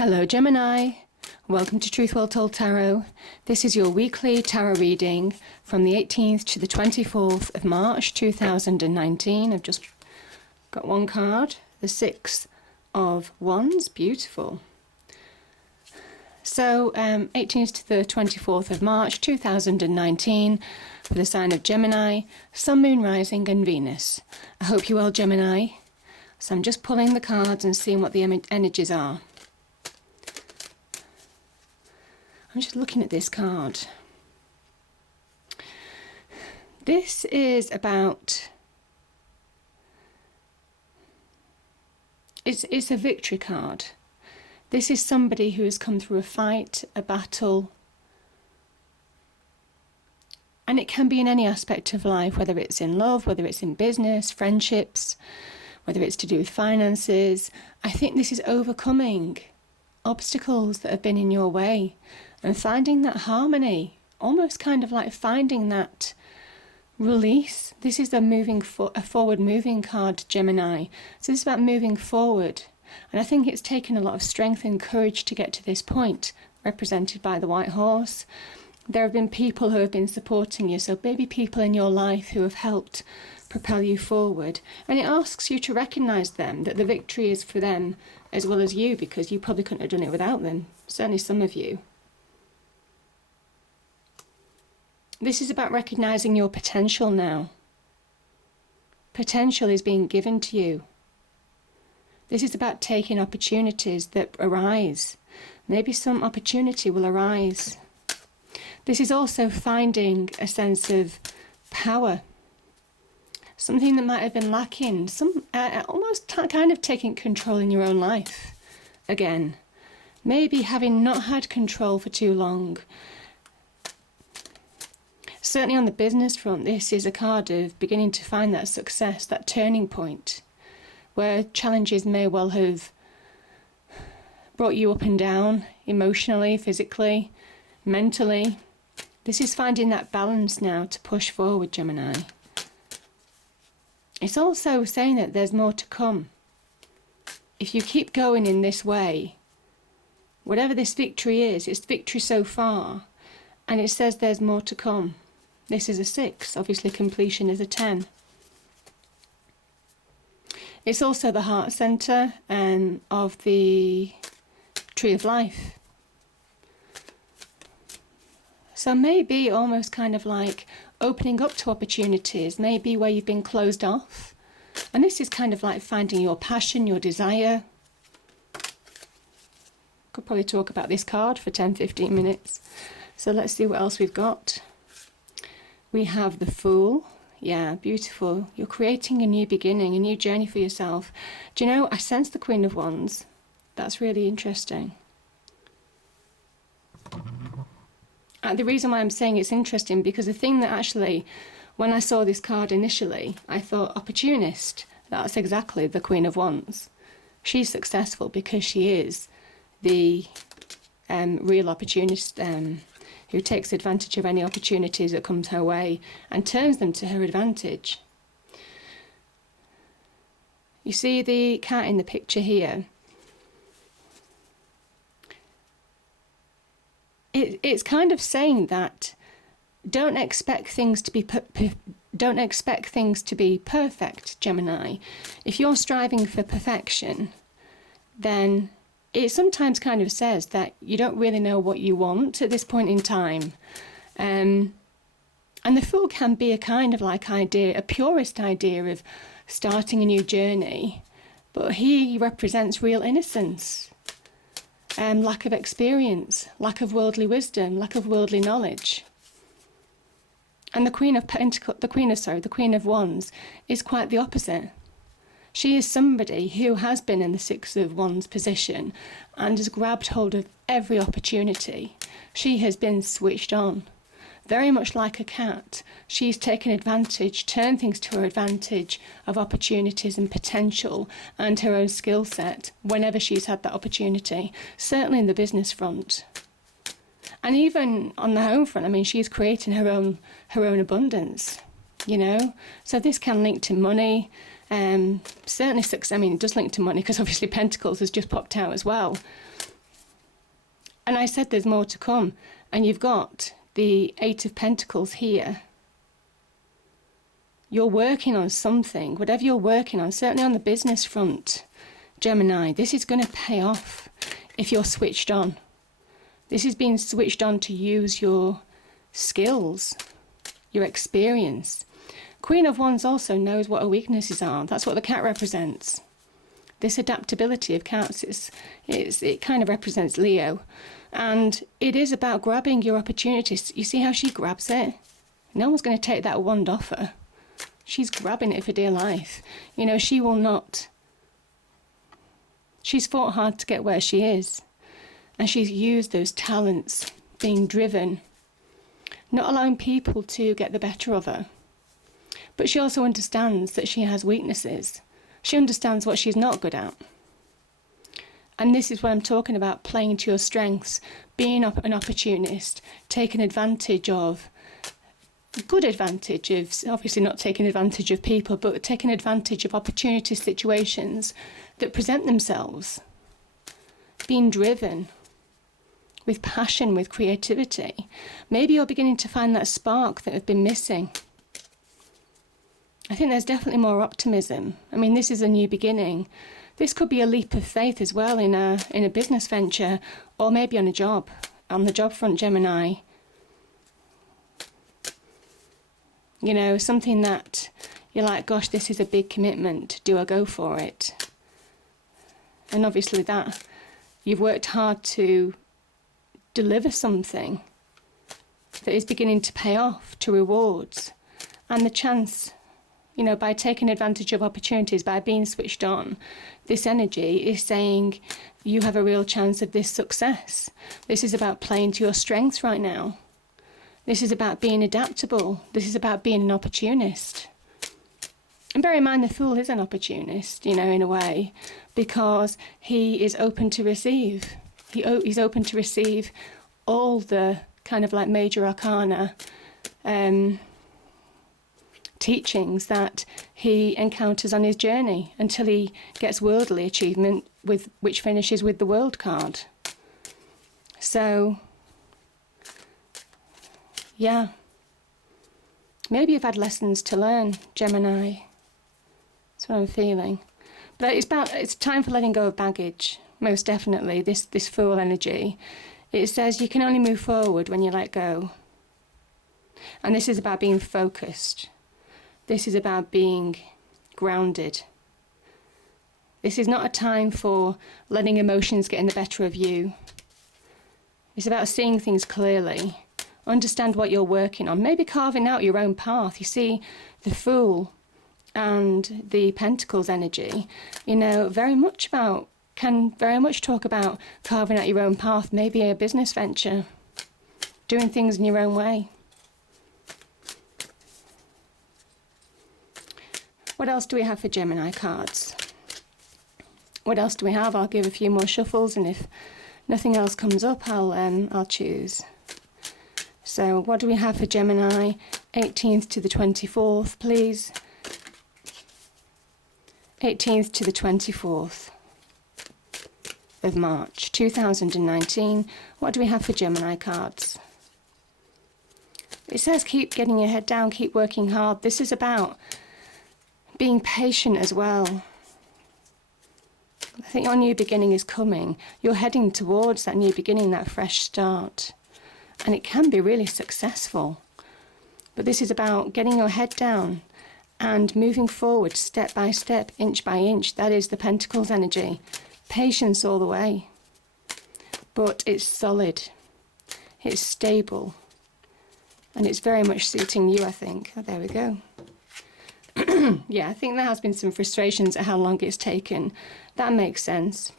Hello Gemini, welcome to Truth Well Told Tarot. This is your weekly tarot reading from the 18th to the 24th of March 2019. I've just got one card, the Six of Wands, beautiful. So 18th to the 24th of March 2019 for the sign of Gemini, Sun, Moon, Rising and Venus. I hope you're well, Gemini. So I'm just pulling the cards and seeing what the energies are. I'm just looking at this card. This is about, it's a victory card. This is somebody who has come through a fight, a battle, and it can be in any aspect of life, whether it's in love, whether it's in business, friendships, whether it's to do with finances. I think this is overcoming obstacles that have been in your way and finding that harmony, almost kind of like finding that release. This is a forward moving card, Gemini. So this is about moving forward. And I think it's taken a lot of strength and courage to get to this point, represented by the white horse. There have been people who have been supporting you, so maybe people in your life who have helped propel you forward. And it asks you to recognise them, that the victory is for them as well as you, because you probably couldn't have done it without them, certainly some of you. This is about recognising your potential now. Potential is being given to you. This is about taking opportunities that arise. Maybe some opportunity will arise. This is also finding a sense of power. Something that might have been lacking. Almost kind of taking control in your own life again. Maybe having not had control for too long. Certainly on the business front, this is a card of beginning to find that success, that turning point, where challenges may well have brought you up and down emotionally, physically, mentally. This is finding that balance now to push forward, Gemini. It's also saying that there's more to come. If you keep going in this way, whatever this victory is, it's victory so far, and it says there's more to come. This is a 6, obviously completion is a 10. It's also the heart centre of the Tree of Life. So maybe almost kind of like opening up to opportunities, maybe where you've been closed off. And this is kind of like finding your passion, your desire. Could probably talk about this card for 10-15 minutes. So let's see what else we've got. We have the Fool. Yeah, beautiful. You're creating a new beginning, a new journey for yourself. Do you know, I sense the Queen of Wands. That's really interesting. The reason why I'm saying it's interesting, because the thing that actually, when I saw this card initially, I thought opportunist. That's exactly the Queen of Wands. She's successful because she is the real opportunist, who takes advantage of any opportunities that comes her way and turns them to her advantage. You see the cat in the picture here? It's kind of saying that don't expect things to be perfect, Gemini. If you're striving for perfection, then it sometimes kind of says that you don't really know what you want at this point in time. And the Fool can be a kind of like idea, a purist idea of starting a new journey, but he represents real innocence, lack of experience, lack of worldly wisdom, lack of worldly knowledge. And the Queen of Wands is quite the opposite. She is somebody who has been in the Six of Wands position and has grabbed hold of every opportunity. She has been switched on. Very much like a cat, she's taken advantage, turned things to her advantage of opportunities and potential and her own skill set whenever she's had that opportunity, certainly in the business front. And even on the home front, I mean, she's creating her own abundance, you know. So this can link to money. Certainly, it does link to money because obviously Pentacles has just popped out as well. And I said there's more to come. And you've got the Eight of Pentacles here. You're working on something, whatever you're working on, certainly on the business front, Gemini, this is going to pay off if you're switched on. This is being switched on to use your skills, your experience. Queen of Wands also knows what her weaknesses are. That's what the cat represents. This adaptability of cats, it kind of represents Leo. And it is about grabbing your opportunities. You see how she grabs it? No one's going to take that wand off her. She's grabbing it for dear life. You know, she will not. She's fought hard to get where she is. And she's used those talents, being driven, not allowing people to get the better of her. But she also understands that she has weaknesses. She understands what she's not good at. And this is what I'm talking about, playing to your strengths, being an opportunist, taking advantage of, good advantage of, obviously not taking advantage of people, but taking advantage of opportunity situations that present themselves. Being driven with passion, with creativity. Maybe you're beginning to find that spark that has been missing. I think there's definitely more optimism. I mean, this is a new beginning. This could be a leap of faith as well in a business venture, or maybe on a job, on the job front, Gemini. You know, something that you're like, gosh, this is a big commitment. Do I go for it? And obviously that, you've worked hard to deliver something that is beginning to pay off to rewards. And the chance, you know, by taking advantage of opportunities, by being switched on, this energy is saying you have a real chance of this success. This is about playing to your strengths right now. This is about being adaptable. This is about being an opportunist. And bear in mind, the Fool is an opportunist, you know, in a way, because he is open to receive. He's open to receive all the kind of like major arcana teachings that he encounters on his journey until he gets worldly achievement, which finishes with the World card. So, yeah, maybe you've had lessons to learn, Gemini. That's what I'm feeling. But it's time for letting go of baggage, most definitely, this Fool energy. It says you can only move forward when you let go. And this is about being focused. This is about being grounded. This is not a time for letting emotions get in the better of you. It's about seeing things clearly. Understand what you're working on. Maybe carving out your own path. You see, the Fool and the Pentacles energy, you know, can very much talk about carving out your own path. Maybe a business venture. Doing things in your own way. What else do we have for Gemini cards? What else do we have? I'll give a few more shuffles, and if nothing else comes up, I'll choose. So what do we have for Gemini? 18th to the 24th, please. 18th to the 24th of March 2019. What do we have for Gemini cards? It says keep getting your head down, keep working hard. This is about being patient as well. I think your new beginning is coming. You're heading towards that new beginning, that fresh start. And it can be really successful. But this is about getting your head down and moving forward step by step, inch by inch. That is the Pentacles energy. Patience all the way. But it's solid. It's stable. And it's very much suiting you, I think. Oh, there we go. Yeah, I think there has been some frustrations at how long it's taken. That makes sense.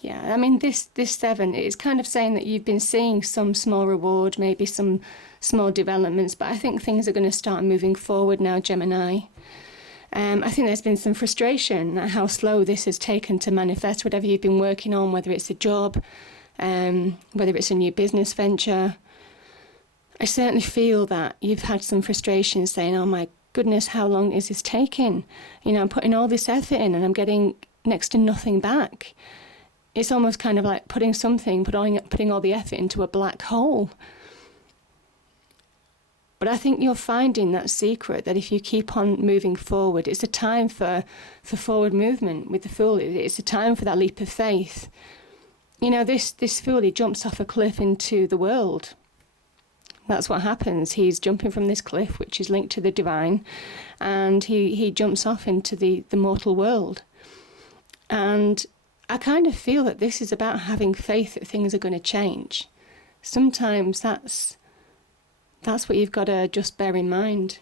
Yeah, I mean, this 7 is kind of saying that you've been seeing some small reward, maybe some small developments, but I think things are going to start moving forward now, Gemini. I think there's been some frustration at how slow this has taken to manifest whatever you've been working on, whether it's a job, whether it's a new business venture. I certainly feel that you've had some frustration saying, oh my goodness, how long is this taking? You know, I'm putting all this effort in and I'm getting next to nothing back. It's almost kind of like putting all the effort into a black hole. But I think you're finding that secret, that if you keep on moving forward, it's a time for forward movement with the Fool. It's a time for that leap of faith. You know, this Fool, he jumps off a cliff into the world. That's what happens. He's jumping from this cliff, which is linked to the divine, and he jumps off into the mortal world. And I kind of feel that this is about having faith that things are going to change. Sometimes that's what you've got to just bear in mind.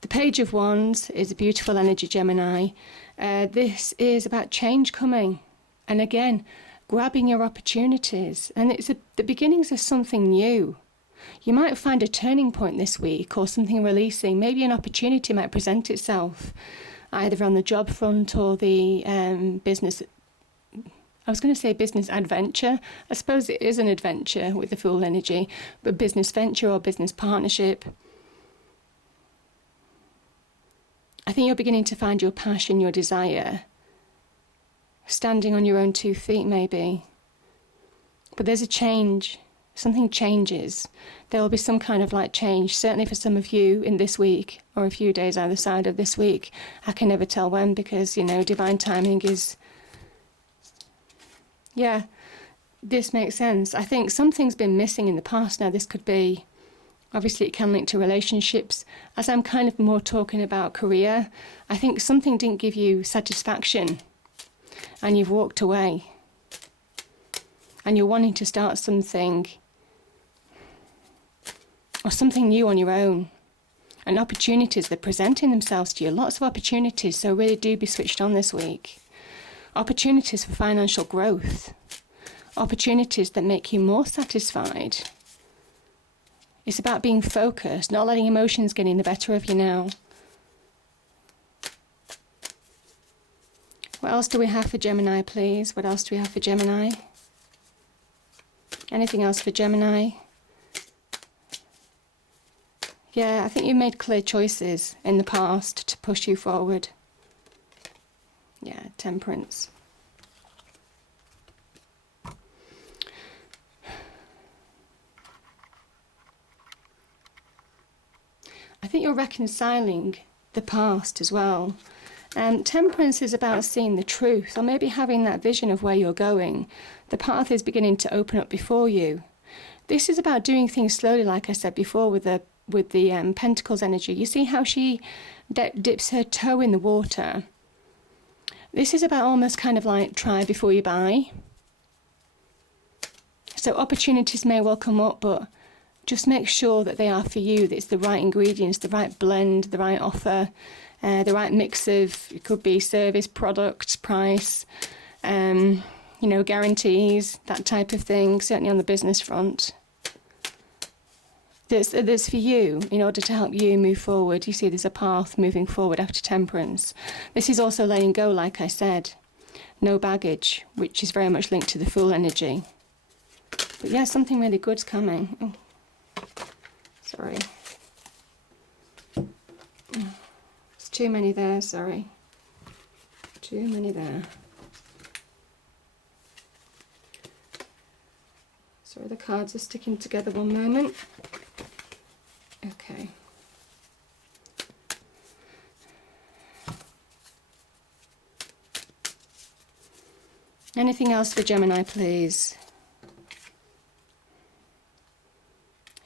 The Page of Wands is a beautiful energy, Gemini. This is about change coming. And again, grabbing your opportunities. And it's the beginnings of something new. You might find a turning point this week or something releasing. Maybe an opportunity might present itself, either on the job front or the business. I was going to say business adventure. I suppose it is an adventure with the Fool energy, but business venture or business partnership. I think you're beginning to find your passion, your desire, standing on your own 2 feet maybe. But there's a change. Something changes. There will be some kind of like change, certainly for some of you in this week or a few days either side of this week. I can never tell when because, you know, divine timing is... Yeah, this makes sense. I think something's been missing in the past. Now, this could be, obviously it can link to relationships. As I'm kind of more talking about career, I think something didn't give you satisfaction and you've walked away. And you're wanting to start something or something new on your own. And opportunities, they're presenting themselves to you. Lots of opportunities, so really do be switched on this week. Opportunities for financial growth, opportunities that make you more satisfied. It's about being focused, not letting emotions get in the better of you now. What else do we have for Gemini, please? What else do we have for Gemini? Anything else for Gemini? Yeah, I think you made clear choices in the past to push you forward. Yeah, Temperance. I think you're reconciling the past as well. Temperance is about seeing the truth, or maybe having that vision of where you're going. The path is beginning to open up before you. This is about doing things slowly, like I said before, with the Pentacles energy. You see how she dips her toe in the water. This is about almost kind of like try before you buy. So opportunities may well come up, but just make sure that they are for you, that it's the right ingredients, the right blend, the right offer, the right mix of, it could be service, product, price, guarantees, that type of thing, certainly on the business front. There's for you, in order to help you move forward. You see there's a path moving forward after Temperance. This is also letting go, like I said. No baggage, which is very much linked to the Fool energy. But yeah, something really good's coming. Oh, sorry. There's too many there, sorry. Too many there. Sorry, the cards are sticking together, one moment. Okay. Anything else for Gemini, please?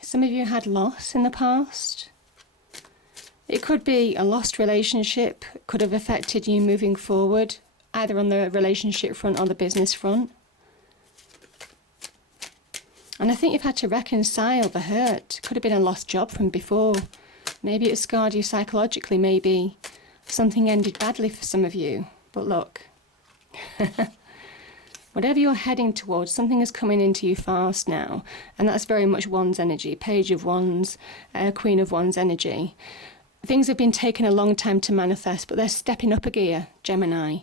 Some of you had loss in the past. It could be a lost relationship, could have affected you moving forward, either on the relationship front or the business front. And I think you've had to reconcile the hurt. Could have been a lost job from before. Maybe it scarred you psychologically. Maybe something ended badly for some of you. But look, whatever you're heading towards, something is coming into you fast now. And that's very much Wands energy. Page of Wands, Queen of Wands energy. Things have been taking a long time to manifest, but they're stepping up a gear, Gemini.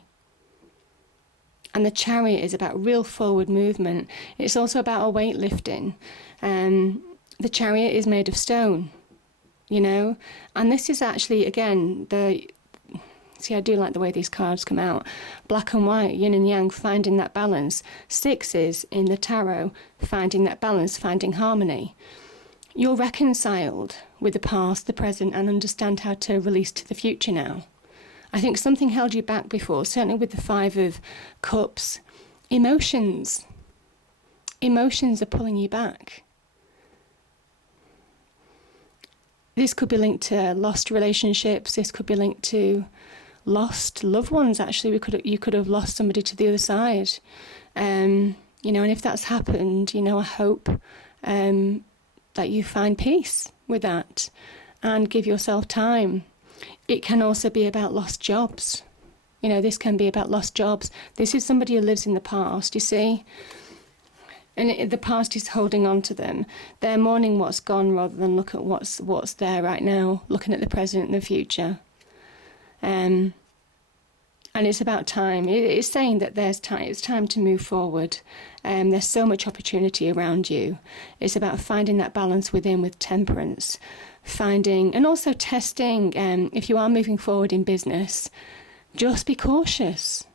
And the Chariot is about real forward movement. It's also about a weight lifting. The Chariot is made of stone. you know. And this is actually, again, see, I do like the way these cards come out. Black and white, yin and yang, finding that balance. Sixes in the tarot, finding that balance, finding harmony. You're reconciled with the past, the present, and understand how to release to the future now. I think something held you back before, certainly with the Five of Cups. Emotions. Emotions are pulling you back. This could be linked to lost relationships. This could be linked to lost loved ones. Actually, you could have lost somebody to the other side. And if that's happened, I hope that you find peace with that and give yourself time. It can also be about lost jobs. This can be about lost jobs. This is somebody who lives in the past, you see. And the past is holding on to them. They're mourning what's gone rather than look at what's there right now, looking at the present and the future. And it's about time. It's saying that there's time. It's time to move forward. There's so much opportunity around you. It's about finding that balance within with temperance, finding and also testing. If you are moving forward in business, just be cautious.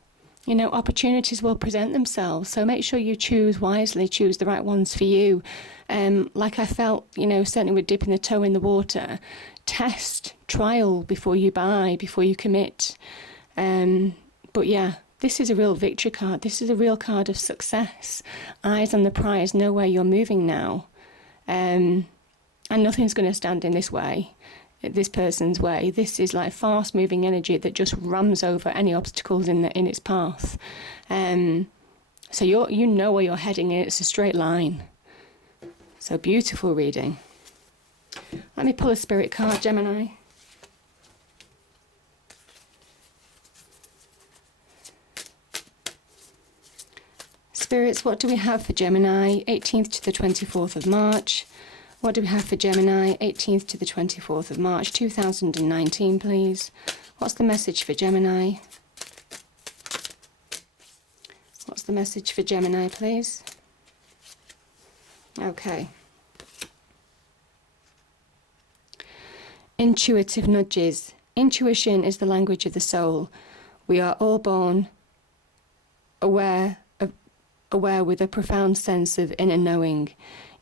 Opportunities will present themselves. So make sure you choose wisely, choose the right ones for you. Like I felt, certainly with dipping the toe in the water, test, trial before you buy, before you commit. But yeah, this is a real victory card. This is a real card of success. Eyes on the prize, know where you're moving now. And nothing's going to stand in this person's way. This is like fast moving energy that just rams over any obstacles in its path. So you know where you're heading, and it's a straight line. So beautiful reading. Let me pull a spirit card, Gemini. Spirits, what do we have for Gemini, 18th to the 24th of March? What do we have for Gemini, 18th to the 24th of March, 2019, please? What's the message for Gemini? What's the message for Gemini, please? Okay. Intuitive nudges. Intuition is the language of the soul. We are all born aware with a profound sense of inner knowing.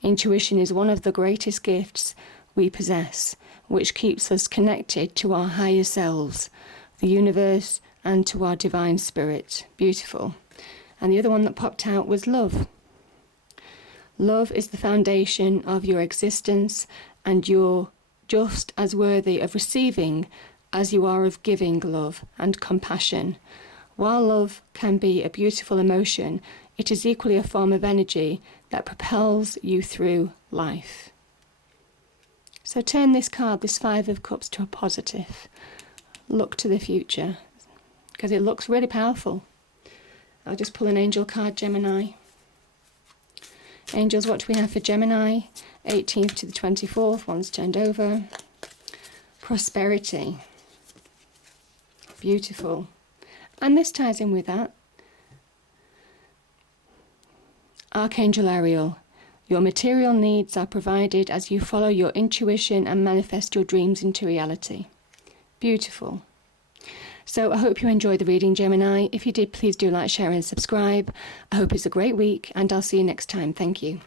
Intuition is one of the greatest gifts we possess, which keeps us connected to our higher selves, the universe, and to our divine spirit. Beautiful. And the other one that popped out was love. Love is the foundation of your existence, and you're just as worthy of receiving as you are of giving love and compassion. While love can be a beautiful emotion, it is equally a form of energy that propels you through life. So turn this card, this Five of Cups, to a positive. Look to the future, because it looks really powerful. I'll just pull an angel card, Gemini. Angels, what do we have for Gemini? 18th to the 24th, one's turned over. Prosperity. Beautiful. And this ties in with that. Archangel Ariel, your material needs are provided as you follow your intuition and manifest your dreams into reality. Beautiful. So I hope you enjoyed the reading, Gemini. If you did, please do like, share and subscribe. I hope it's a great week, and I'll see you next time. Thank you.